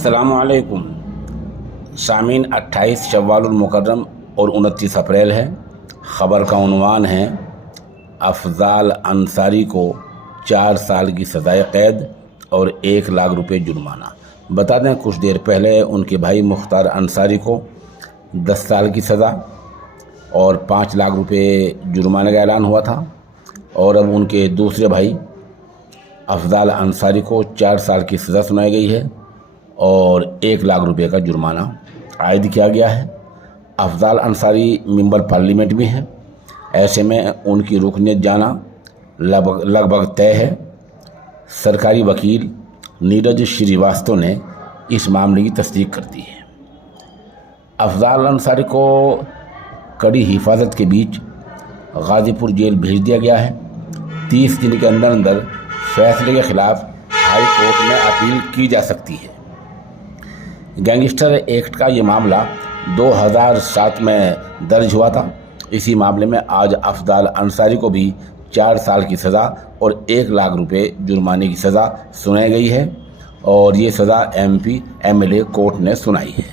अस्सलामुअलैकुम सामीन 28 शव्वालुल मुकर्रम और 29 अप्रैल है। ख़बर का उन्वान है अफजाल अंसारी को 4 साल की सज़ाए क़ैद और 1 लाख रुपए जुर्माना। बता दें कुछ देर पहले उनके भाई मुख्तार अंसारी को 10 साल की सज़ा और 5 लाख रुपए जुर्माने का ऐलान हुआ था और अब उनके दूसरे भाई अफजाल अंसारी को 4 साल की सज़ा सुनाई गई है और 1 लाख रुपए का जुर्माना आयद किया गया है। अफजाल अंसारी मेंबर पार्लियामेंट भी हैं, ऐसे में उनकी रुकनियत जाना लगभग तय है। सरकारी वकील नीरज श्रीवास्तव ने इस मामले की तस्दीक कर दी है। अफजाल अंसारी को कड़ी हिफाजत के बीच गाज़ीपुर जेल भेज दिया गया है। 30 दिन के अंदर अंदर फैसले के खिलाफ हाई कोर्ट में अपील की जा सकती है। गैंगस्टर एक्ट का ये मामला 2007 में दर्ज हुआ था। इसी मामले में आज अफजाल अंसारी को भी 4 साल की सज़ा और 1 लाख रुपए जुर्माने की सज़ा सुनाई गई है और ये सज़ा MP MLA कोर्ट ने सुनाई है।